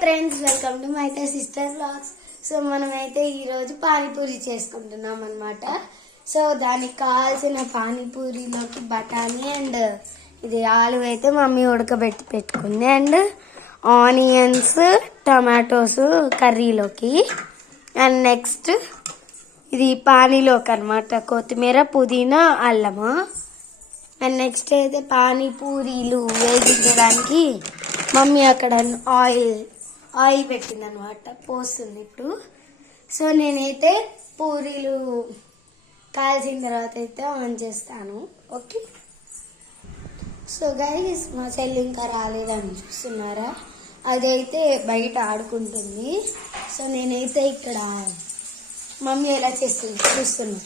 Friends, welcome to my sister vlogs. So మనమైతే ఈరోజు పానీపూరి చేసుకుంటున్నాం అనమాట. సో దానికి కావాల్సిన పానీపూరిలోకి బఠానీ అండ్ ఇది ఆలు అయితే మమ్మీ ఉడకబెట్టి పెట్టుకుంది, అండ్ ఆనియన్స్, టమాటోస్ కర్రీలోకి, అండ్ నెక్స్ట్ ఇది పానీలోకి అనమాట, కొత్తిమీర, పుదీనా, అల్లము. అండ్ నెక్స్ట్ అయితే పానీపూరీలు వేగించడానికి మమ్మీ అక్కడ ఆయిల్ పెట్టిందనమాట, పోస్తుంది ఇప్పుడు. సో నేనైతే పూరీలు కాల్చిన తర్వాత అయితే ఆన్ చేస్తాను. ఓకే. సో గైస్, మా చెల్లి ఇంకా రాలేదని చూస్తున్నారా, అదైతే బయట ఆడుకుంటుంది. సో నేనైతే ఇక్కడ మమ్మీ ఎలా చేస్తుంది చూస్తున్నా.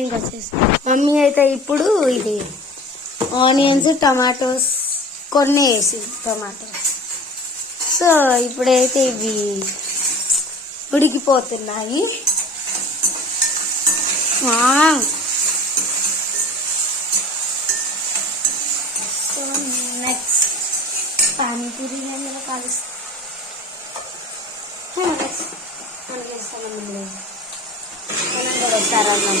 ఇంకొచ్చేసి మమ్మీ అయితే ఇప్పుడు ఇది ఆనియన్స్, టమాటోస్ కొన్ని వేసి టమాటోస్. సో ఇప్పుడైతే ఇవి ఉడికిపోతున్నాయి. సో నెక్స్ట్ పానీపూరి అందులో కలుస్తాం. మనం కూడా ఒకసారి అన్నాం.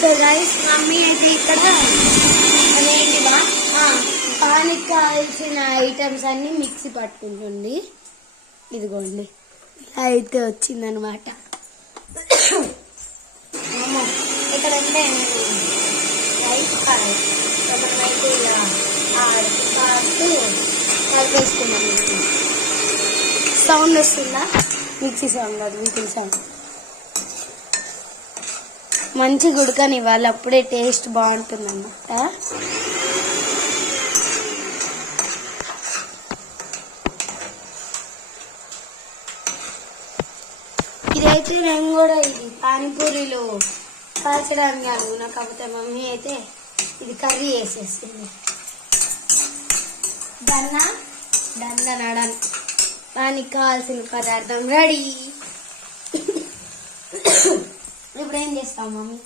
సో రైస్ మమ్మీ అయితే ఇక్కడ అదేంటివా పానికి కావాల్సిన ఐటమ్స్ అన్ని మిక్సీ పట్టుకుంటుంది. ఇదిగోండి, ఇలా అయితే వచ్చిందనమాట. ఇక్కడంటే రైస్ కాదు, మనమైతే ఇలా పాటు కలిపేసుకున్నాం. సౌండ్ వస్తుందా? మిక్సీ సౌండ్, అది వీటిల్ సౌండ్. మంచి గుడకనివ్వాలి, అప్పుడే టేస్ట్ బాగుంటుంది అన్నమాట. ఇదైతే నేను కూడా ఇది పానీపూరీలు కాల్చడానికి అనుకున్నా, కాకపోతే మమ్మీ అయితే ఇది కర్రీ వేసేస్తుంది. డన్ దానికి కావాల్సిన పదార్థం రెడీ. ఇప్పుడు ఏం చేస్తాం మమ్మీ?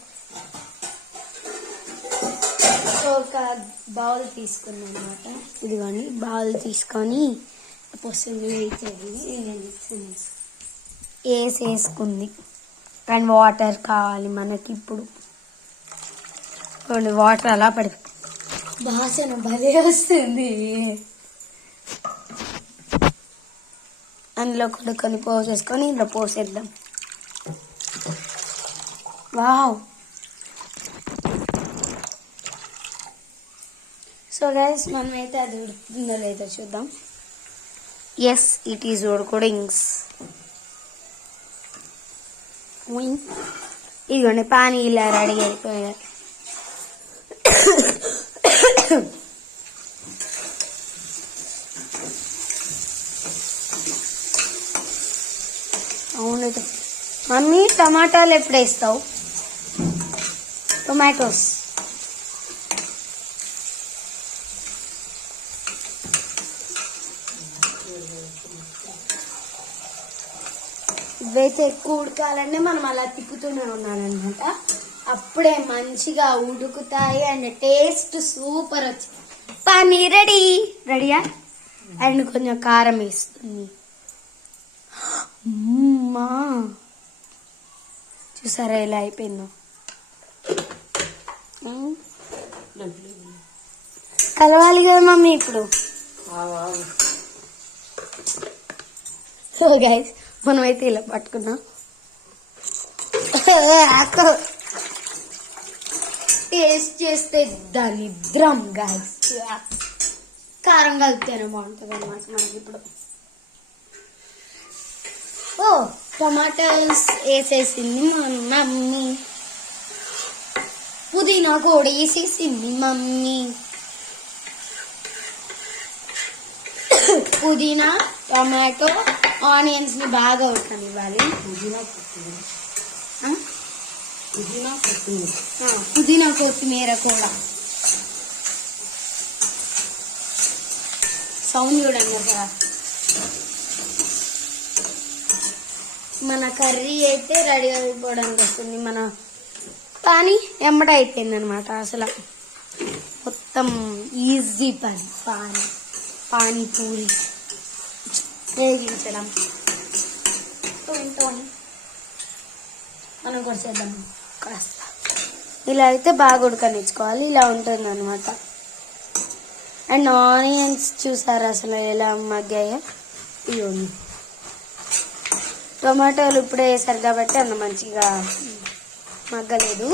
సో ఒక బౌల్ తీసుకున్నాం అనమాట. ఇదిగోండి, బౌల్ తీసుకొని పొస్తుంది వేసేసుకుంది. అండ్ వాటర్ కావాలి మనకి. ఇప్పుడు వాటర్ అలా పడి వాసన భలే వస్తుంది. అందులో కూడా కొన్ని పోసేసుకొని ఇందులో పోసేద్దాం. వావ్. సో గైస్, మనమైతే అది ఉడుకుతుందో లేదో చూద్దాం. ఎస్, ఇట్ ఈస్ ఉడకడింగ్స్. ఇదిగోండి, పానీ ఇలా రెడీ అయిపోయాయి. అవునైతే మమ్మీ టమాటాలు ఎప్పుడు వేస్తావు? టొమాటోస్ ఇవైతే ఎక్కువ ఉడకాలంటే మనం అలా తిప్పుతూనే ఉన్నానమాట, అప్పుడే మంచిగా ఉడుకుతాయి అండ్ టేస్ట్ సూపర్ వచ్చింది. పన్నీర్ రెడీయా? అండ్ కొంచెం కారం వేస్తుంది. చూసారా ఎలా అయిపోయిందో? కలవాలి కదా మమ్మీ ఇప్పుడు. సో గైస్, మనమైతే ఇలా పట్టుకున్నాం. టేస్ట్ చేస్తే దరిద్రం గైస్. కారం కలిపితేనే బాగుంటుంది అన్నమాట మనకి. ఇప్పుడు టమాటోస్ వేసేసింది మా మమ్మీ, పుదీనా కూడా వేసేసింది మమ్మీ. పుదీనా, టమాటో, ఆనియన్స్ ని బాగా ఉడకనివ్వాలి. పుదీనా కొత్తిమీర కూడా. సౌండ్ చూడండి అసలు. మన కర్రీ అయితే రెడీ అయిపోవడానికి వస్తుంది కానీ ఎమ్మట అయిపోయింది అనమాట. అసలు మొత్తం ఈజీ పని పానీపూరి వేగించడం. మనం కూడా చేద్దాం కాస్త. ఇలా అయితే బాగా ఉడకనిచ్చుకోవాలి. ఇలా ఉంటుంది అనమాట. అండ్ ఆనియన్స్ చూసారు అసలు ఎలా మగ్గాయో. ఇవ్వండి, టొమాటోలు ఇప్పుడే వేసారు కాబట్టి అంత మంచిగా మగ్గలేదు.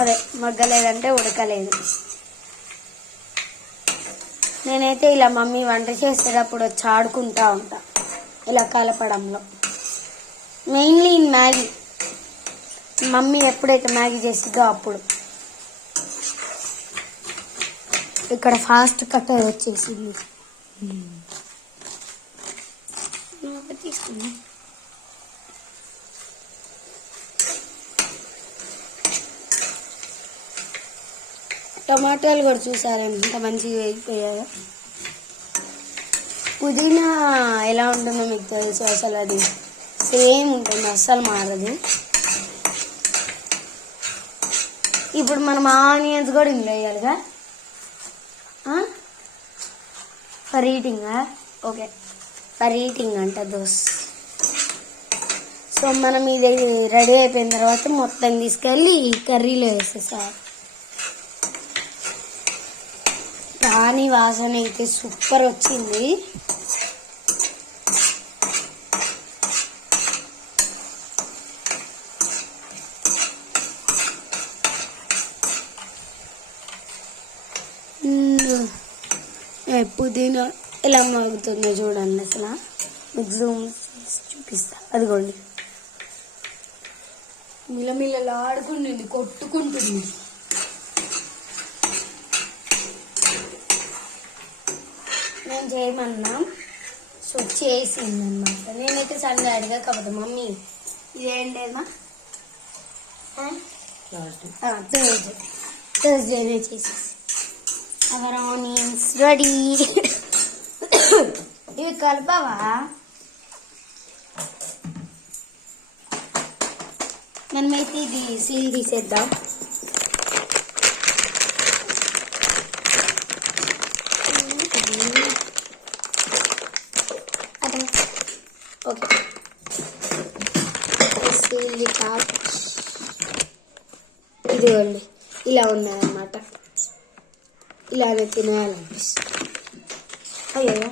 అదే మగ్గలేదంటే ఉడకలేదు. నేనైతే ఇలా మమ్మీ వంట చేసేటప్పుడు వచ్చి ఆడుకుంటా ఉంటా ఇలా కలపడంలో. Mainly in Maggi. మమ్మీ ఎప్పుడైతే మ్యాగీ చేసిద్దో అప్పుడు. ఇక్కడ ఫాస్ట్ కట్ వచ్చేసింది. తీసుకుంది. టమాటాలు కూడా చూసారా ఎంత మంచిగా వేగిపోయాయో. పుదీనా ఎలా ఉంటుందో మీకు తెలుసు. అసలు అది సేమ్ ఉంటుంది, అస్సలు మారదు. ఇప్పుడు మనం ఆనియన్స్ కూడా ఇందులో వేయాలిగా. ఫర్ ఈటింగా? ఓకే, ఫర్ ఈటింగ్ అంట దోస్. సో మనం ఇది రెడీ అయిపోయిన తర్వాత మొత్తం తీసుకెళ్ళి కర్రీలో వేసేసారు. కానీ వాసన అయితే సూపర్ వచ్చింది. పుదీనా ఎలా మగ్గుతుందో చూడండి. అసలు మీకు జూమ్ చూపిస్తా. అదిగోండి, మిలమిలలాడుకుంటుంది, కొట్టుకుంటుంది. నేను చేయమన్నా సో చేసిందన్నమాట. నేనైతే సండే అడిగా కాకపోతే మమ్మీ ఇదేంటేమా థర్స్డేనే చేసేసి. Our onions ready. ఇవి కలపవా? మనమైతే ఇది సీల్ తీసేద్దాం. Okay, seal top. ఇదిగోండి ఇలా ఉన్నాయన్నమాట. ఇలానే తినేయాలనిపిస్తుంది. అయ్యో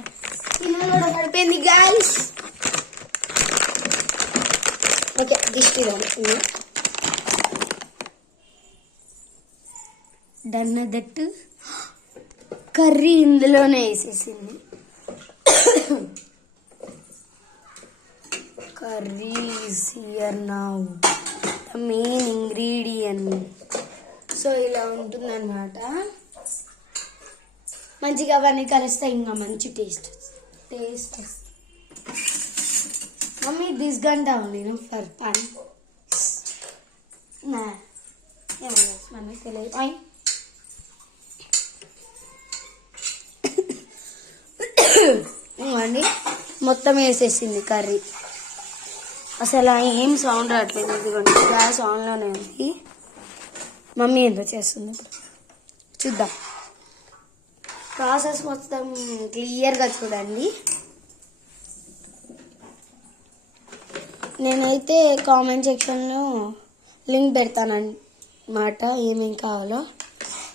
తినలో పడిపోయింది గాయ్స్. ఓకే, దిష్టి పడుతుంది. దట్టు కర్రీ ఇందులోనే వేసేసింది. Curry is here now, the main ingredient. So ఇలా ఉంటుందన్నమాట. మంచిగా అవన్నీ కలిస్తే ఇంకా మంచి టేస్ట్. మమ్మీ దిస్ గంట నేను ఫర్ పాన్ మనకి తెలియదు. అండి మొత్తం వేసేసింది కర్రీ. అసలు ఏం సౌండ్ రావట్లేదు. ఇదిగోండి గ్యాస్ ఆన్లోనే ఉంది. మమ్మీ ఏంటో చేస్తుంది ఇప్పుడు చూద్దాం. ప్రాసెస్ మొత్తం క్లియర్గా చూడండి. నేనైతే కామెంట్ సెక్షన్లో లింక్ పెడతానన్నమాట ఏమేం కావాలో.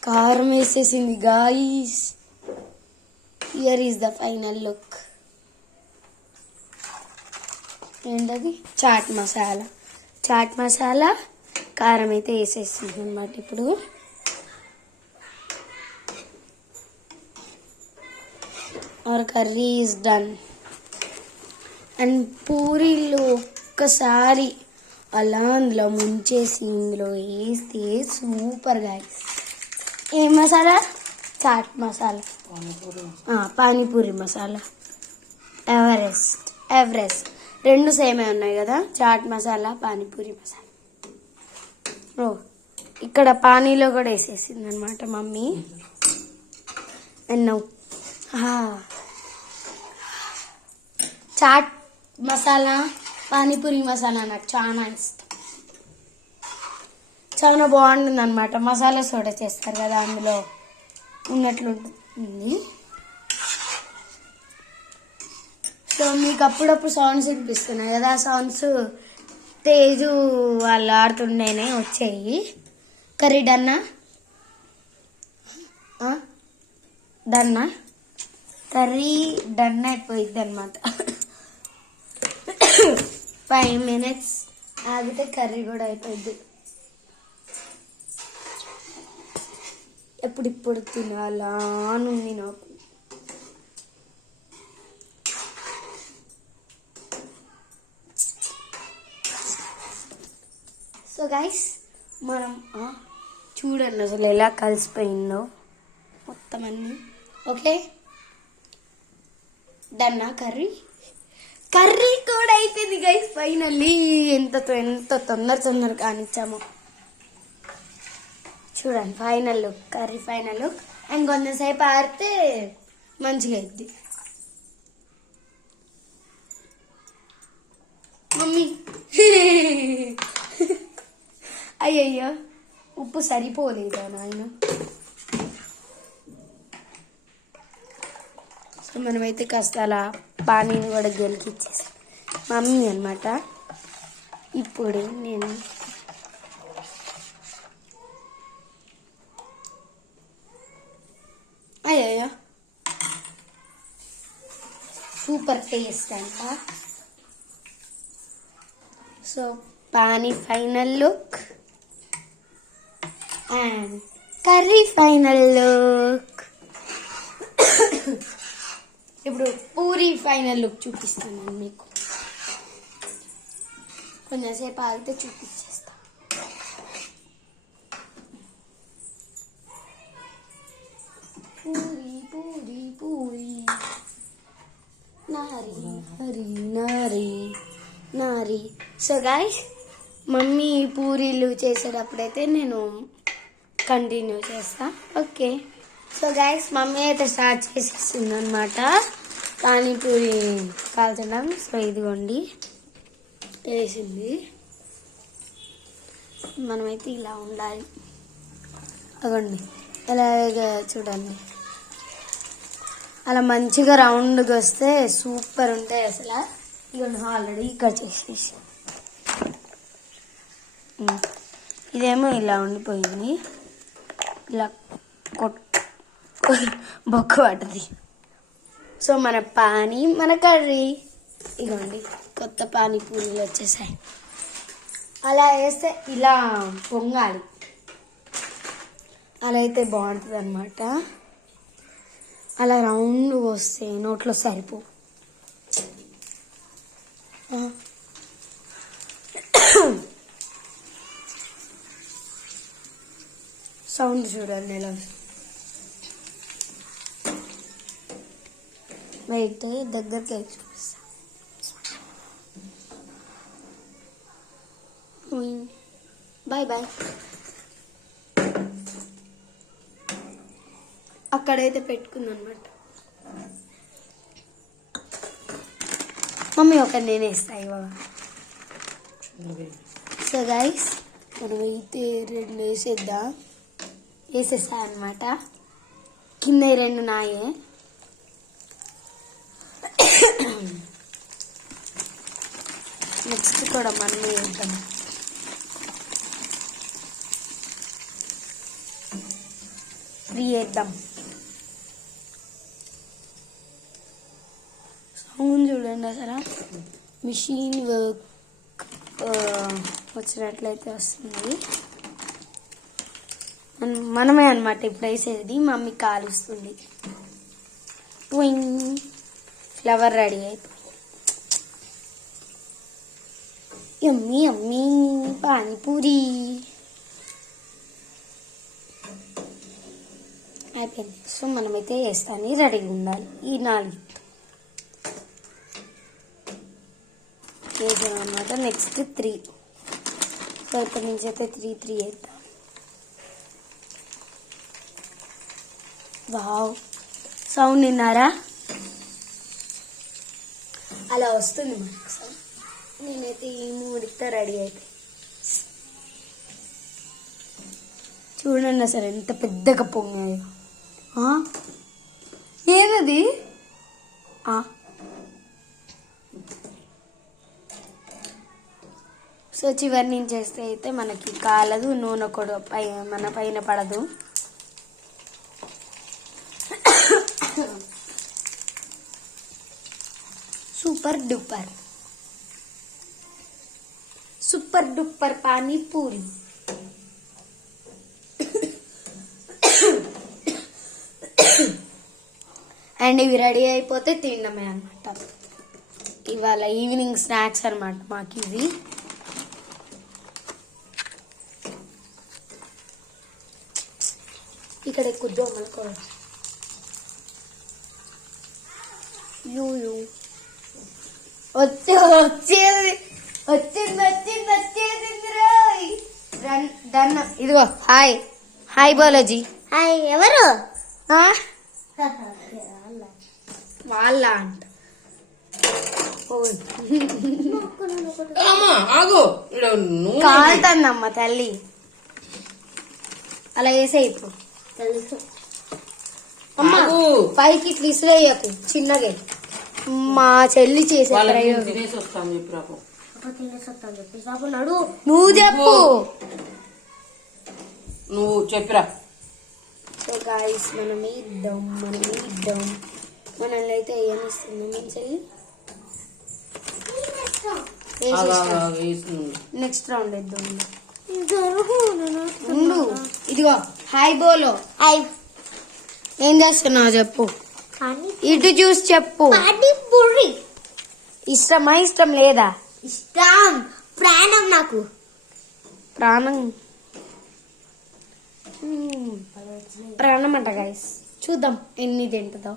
కారం వేసేసింది guys. Here is the final look. ఏంటది? చాట్ మసాలా కారం అయితే వేసేసింది అన్నమాట. ఇప్పుడు our curry is done. And పూరీలు ఒక్కసారి అలా అందులో ముంచేసి ఇందులో వేస్తే సూపర్ గాయ్స్. ఏం మసాలా? చాట్ మసాలా, పానీపూరి మసాలా, ఎవరెస్ట్ రెండు సేమే ఉన్నాయి కదా. చాట్ మసాలా, పానీపూరి మసాలా. ఇక్కడ పానీలో కూడా వేసేసింది అనమాట mummy. And now chaat masala panipuri masala నాకు చాలా ఇష్టం. చాలా బాగుంటుంది అనమాట. మసాలా సోడా చేస్తారు కదా, అందులో ఉన్నట్లుంటుంది. సో మీకు అప్పుడప్పుడు సౌండ్స్ వినిపిస్తున్నాయి కదా, ఆ సౌండ్స్ తేజు వాళ్ళు ఆడుతుండేనే వచ్చాయి. కర్రీ డన్నా డన్నా కర్రీ డన్ అయిపోయింది అనమాట. 5 minutes ఆగితే కర్రీ కూడా అయిపోయింది. ఎప్పుడిప్పుడు తినాలా నుండి నాకు. సో గైస్ మనం చూడండి అసలు ఎలా కలిసిపోయిందో మొత్తం అన్నీ. ఓకే డన్నా కర్రీ కూడా అయిపోయింది గైస్ ఫైనల్లీ. ఎంత తొందర కానిచ్చామో చూడండి. Final look, curry final look. And కొంతసేపు ఆడితే మంచిగా అయింది. మమ్మీ అయ్యయ్యో ఉప్పు సరిపోలేదా నాయన. సో మనమైతే కాస్త అలా పానీని కూడా గెలికిచ్చేసాం. మమ్మీ అనమాట. ఇప్పుడు నేను అయ్యయ్యో సూపర్ టేస్ట్ అంట. So pani final look and curry final look. ఇప్పుడు పూరి ఫైనల్ లుక్ చూపిస్తాను మీకు. కొంచెంసేపు ఆగితే చూపించేస్తా. పూరి పూరి పూరి నారి హరి నారి నారి. సో గాయ్స్ మమ్మీ పూరీలు చేసేటప్పుడైతే నేను కంటిన్యూ చేస్తా. ఓకే సో గైస్ మమ్మీ అయితే స్టార్ట్ చేసేస్తుంది అనమాట పానీపూరి కాల్చడం. సో ఇదిగోండి వేసింది. మనమైతే ఇలా ఉండాలి. అగోండి ఎలాగా చూడండి, అలా మంచిగా రౌండ్గా వస్తే సూపర్ ఉంటాయి అసలు. ఇదిగోండి ఆల్రెడీ ఇక్కడ చేసేసి ఇదేమో ఇలా ఉండిపోయింది. ఇలా బొక్కు పడుతుంది. సో మన పానీ మన కర్రీ ఇదిగోండి కొత్త పానీపూరీలు వచ్చేసాయి. అలా వేస్తే ఇలా పొంగాలి, అలా అయితే బాగుంటుంది అనమాట. అలా రౌండ్గా వస్తే నోట్లో సరిపో. సౌండ్ చూడండి ఎలా. వెయిట్ దగ్గరికి వెళ్ళి చూపిస్తా. Bye bye. అక్కడైతే పెట్టుకుంది అనమాట మమ్మీ. ఒక నేనే ఇస్తా ఇవాళ. సో గైస్ మనమైతే 2 వేసేసా అనమాట. కింద 2 నాయే. నెక్స్ట్ కూడా మనమే వేద్దాం. వేద్దాం. సౌండ్ చూడండి అసలు మిషన్ వర్క్ వచ్చినట్లయితే వస్తుంది. మనమే అనమాట ఇప్పుడు వేసేది. మమ్మీ కాలుస్తుంది. ఫ్లవర్ రెడీ అయిపోయింది. యమ్మీ యమ్మీ పానీపూరి అయిపోయింది. సో మనమైతే వేస్తాను రెడీగా ఉండాలి. ఈ 4 వేసాం అనమాట. నెక్స్ట్ 3. సో ఇప్పటి నుంచి అయితే 3 వేద్దాం. వావ్ సౌండ్ విన్నారా? అలా వస్తుంది మనకు సౌండ్. నేనైతే ఈ మూడితో రెడీ అయిపోయి చూడండి అసలు ఎంత పెద్దగా పొంగాయో. ఏదది? సో చివరి నుంచి చేస్తే అయితే మనకి కాలదు, నూనె కూడా మన పైన పడదు. Super duper super duper panipuri. And ఇవి రెడీ అయిపోతే తినడమే అనమాట. ఇవాళ ఈవినింగ్ స్నాక్స్ అనమాట మాకు ఇవి. ఇక్కడ ఎక్కువ దోమలుకోవాలి. వచ్చేది వచ్చింది వచ్చింది వచ్చేసింది. డన్. ఇదిగో హాయ్ హాయ్ బోలోజీ. హాయ్. ఎవరు? వాళ్ళ అంట. కాలుతుందమ్మ తల్లి. అలా వేసే ఇప్పుడు అమ్మా పైకి ఇట్లా ఇసురేయకు చిన్నగా. మా చెల్లి చేసే నువ్వు చెప్పు. నువ్వు చెప్పరా. సో గాయస్ మనం ఇద్దాం మనల్ని అయితే ఏమిస్తుంది మన చెల్లి. నెక్స్ట్ రౌండ్ వేద్దాం. ఇదిగో హాయ్ బోలో. హాయ్. ఏం చేస్తున్నావు చెప్పు. ఇటు చూసి చెప్పు. ఇష్టమా ఇష్టం లేదా? ఇష్టం. ప్రాణం నాకు. ప్రాణం అంట గైస్. చూద్దాం ఎన్ని తింటుందో.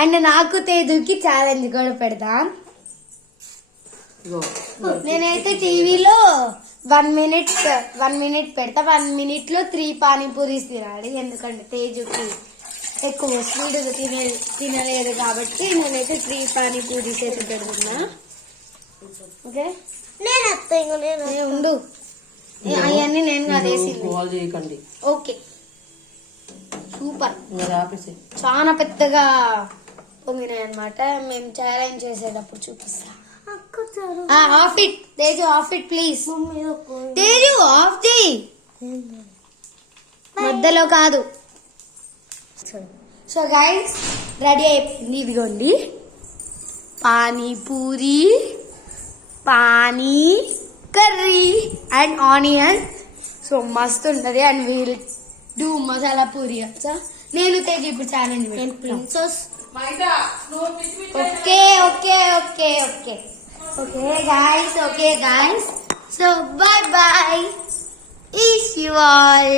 అండ్ నాకు తేజుకి ఛాలెంజ్ కూడా పెడదాం. నేనైతే టీవీలో 1 minute పెడతా. 1 minute లో 3 పానీపూరీస్ తినాలి. ఎందుకంటే తేజుకి ఎక్కువ స్వీట్ తినలేదు కాబట్టి నేనైతే 3 పానీపూరీస్ అయితే పెడుతున్నా. ఓకే ఉండు. అవన్నీ నేను అదేసింది. Okay super. చాలా పెద్దగా పొంగినాయి అనమాట. మేము ఛాలెంజ్ చేసేటప్పుడు చూపిస్తా. Of it Teju, of it please. Teju of చేయి, మధ్యలో కాదు. సో గైస్ రెడీ అయిపోయింది. ఇదిగోండి panipuri, pani curry and onion. So మస్తు ఉంటది. And we'll do masala puri. వచ్చా నేను తేజు ఇప్పుడు challenge princess. Okay okay okay okay okay guys, okay guys, so bye bye, is you all.